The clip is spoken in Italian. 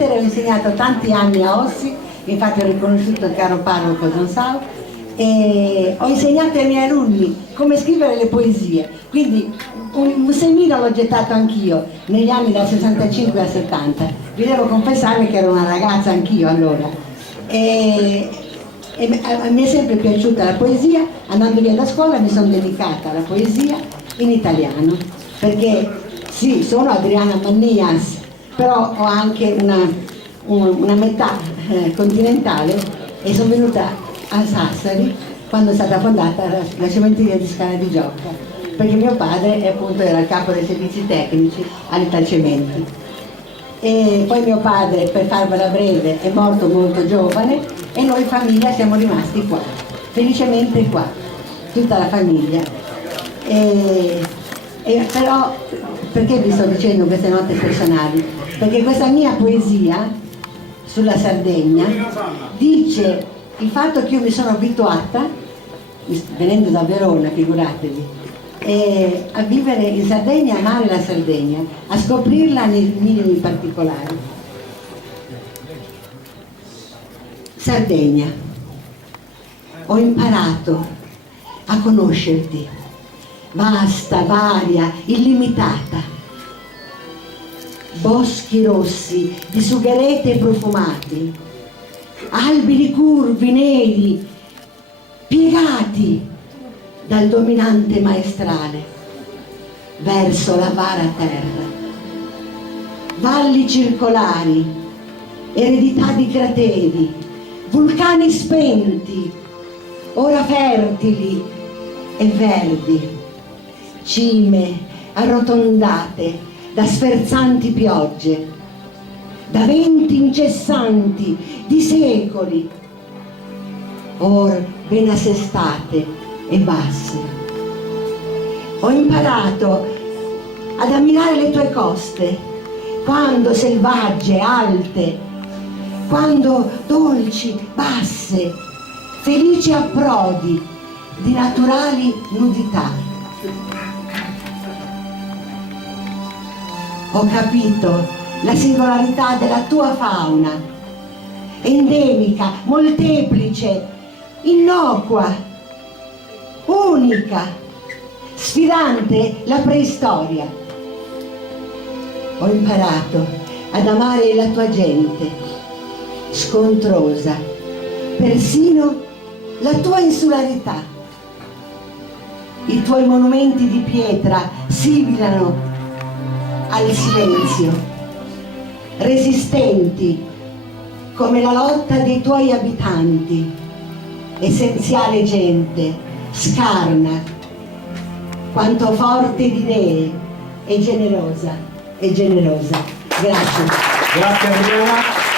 lettere, ho insegnato tanti anni a Ossi, infatti ho riconosciuto il caro parroco Zonsau, e ho insegnato ai miei alunni come scrivere le poesie, quindi un semino l'ho gettato anch'io negli anni dal 65 al 70. Vi devo confessarvi che ero una ragazza anch'io allora, e mi è sempre piaciuta la poesia. Andando via da scuola mi sono dedicata alla poesia in italiano, perché sì, sono Adriana Mannias, però ho anche una metà continentale, e sono venuta a Sassari quando è stata fondata la cementeria di Scala di Giocca, perché mio padre appunto era il capo dei servizi tecnici all'Italcementi, e poi mio padre, per farvela breve, è morto molto giovane e noi famiglia siamo rimasti qua, felicemente qua, tutta la famiglia. Però perché vi sto dicendo queste note personali? Perché questa mia poesia sulla Sardegna dice il fatto che io mi sono abituata, venendo da Verona, figuratevi, a vivere in Sardegna, a amare la Sardegna, a scoprirla nei minimi particolari. Sardegna, ho imparato a conoscerti, vasta, varia, illimitata. Boschi rossi di sugherete profumati, alberi curvi, neri, piegati dal dominante maestrale verso la vara terra, valli circolari, eredità di crateri, vulcani spenti, ora fertili e verdi, cime arrotondate da sferzanti piogge, da venti incessanti di secoli, or ben assestate e basse. Ho imparato ad ammirare le tue coste, quando selvagge, alte, quando dolci, basse, felici approdi di naturali nudità. Ho capito la singolarità della tua fauna, endemica, molteplice, innocua, unica, sfidante la preistoria. Ho imparato ad amare la tua gente, scontrosa, persino la tua insularità. I tuoi monumenti di pietra sibilano al silenzio, resistenti come la lotta dei tuoi abitanti, essenziale gente, scarna, quanto forte di idee e generosa, e generosa. Grazie. Grazie Adriana.